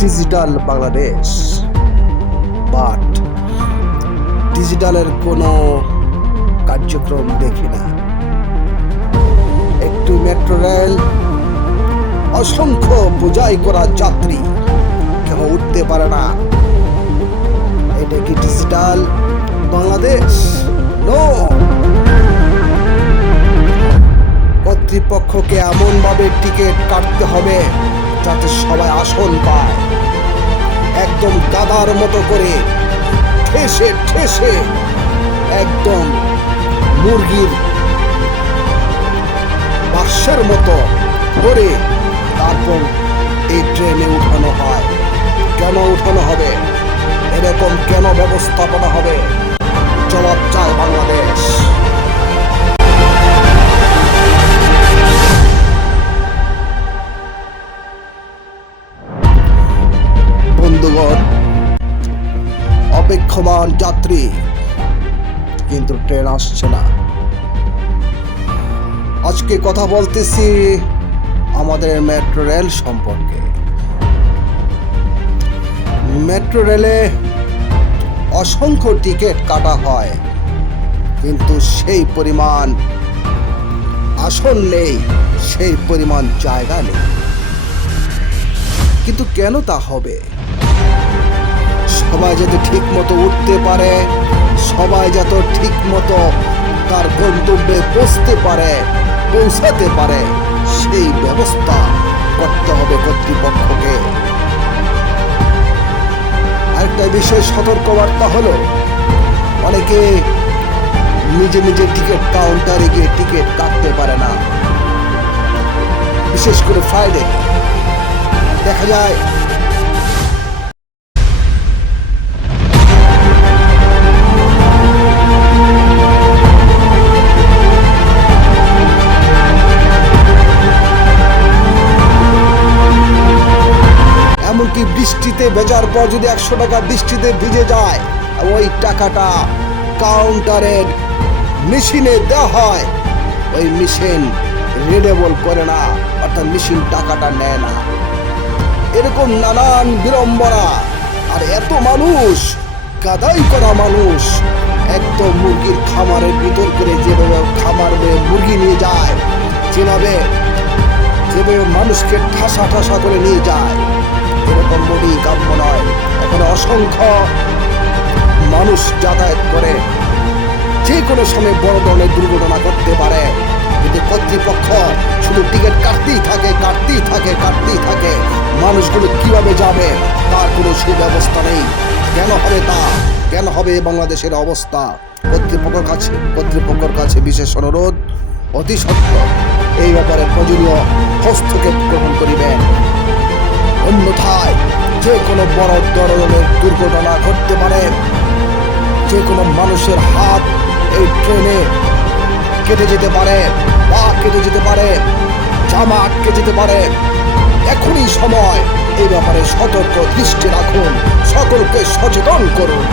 Digital Bangladesh but ডিজিটালের কোনো কার্যক্রম দেখি না। একটু মেট্রো রেল অসংখ্য বোঝাই করা যাত্রী কেউ উঠতে পারে না। এটা কি ডিজিটাল বাংলাদেশ? কর্তৃপক্ষকে এমনভাবে টিকিট কাটতে হবে। যাতে সবাই আসন পায়। একদম গাদার মতো করে ঠেসে ঠেসে একদম মুরগির বাক্সের মতো করে তারপর এই ট্রেনে উঠানো হয়। কেন উঠানো হবে? এরকম কেন ব্যবস্থাপনা হবে? জবাব চায় বাংলাদেশ। অপেক্ষমান যাত্রী, কিন্তু ট্রেন আসছে না। আজকে কথা বলতেছি আমাদের মেট্রো রেল সম্পর্কে। মেট্রো রেলে অসংখ্য টিকিট কাটা হয়, কিন্তু সেই পরিমাণ আসন নেই, সেই পরিমাণ জায়গা নেই। কিন্তু কেন তা হবে? সবাই যাতে ঠিক মতো উঠতে পারে, সবাই যত ঠিক মতো তার গন্তব্যে পৌঁছতে পারে, পৌঁছাতে পারে, সেই ব্যবস্থা করতে হবে কর্তৃপক্ষকে। আরেকটা বিষয় সতর্কবার্তা হলো, অনেকে নিজে নিজে টিকিট কাউন্টারে গিয়ে টিকিট কাটতে পারে না। বিশেষ করে ফ্রাইডে দেখা যায় এমনকি বৃষ্টিতে ভেজার পর যদি একশো টাকা বৃষ্টিতে ভিজে যায়, ওই টাকাটা কাউন্টারের মেশিনে দেওয়া হয়। ওই মেশিন রিডেবল করে না, অর্থাৎ মেশিন টাকাটা নেয় না। এরকম নানান বিড়ম্বনা। আর এত মানুষ, গাদাই করা মানুষ, একদম মুরগির খামারের ভিতর করে যেভাবে খামার মুরগি নিয়ে যায়, যেভাবে যেভাবে মানুষকে ঠাসা ঠাসা করে নিয়ে যায়। এরকম মোটেই কাম্য নয়। এখানে অসংখ্য মানুষ যাতায়াত করে। যে কোনো সময় বড় ধরনের দুর্ঘটনা করতে পারে। কিন্তু কর্তৃপক্ষ শুধু টিকিট কাটতেই থাকে কাটতেই থাকে কাটতেই থাকে। মানুষগুলো কীভাবে যাবে, তার কোনো সুব্যবস্থা নেই। কেন হবে তা? কেন হবে বাংলাদেশের অবস্থা? কর্তৃপক্ষের কাছে কর্তৃপক্ষের কাছে বিশেষ অনুরোধ, অতি সত্য। এই ব্যাপারে প্রয়োজনীয় হস্তক্ষেপ গ্রহণ করিবেন। অন্যথায় যে কোনো বড় ধরনের দুর্ঘটনা ঘটতে পারে। যে কোনো মানুষের হাত এই ট্রেনে কেটে যেতে পারে, পা কেটে যেতে পারে, জামা আটকে যেতে পারে। এখনই সময় এই ব্যাপারে সতর্ক দৃষ্টি রাখুন। সকলকে সচেতন করুন।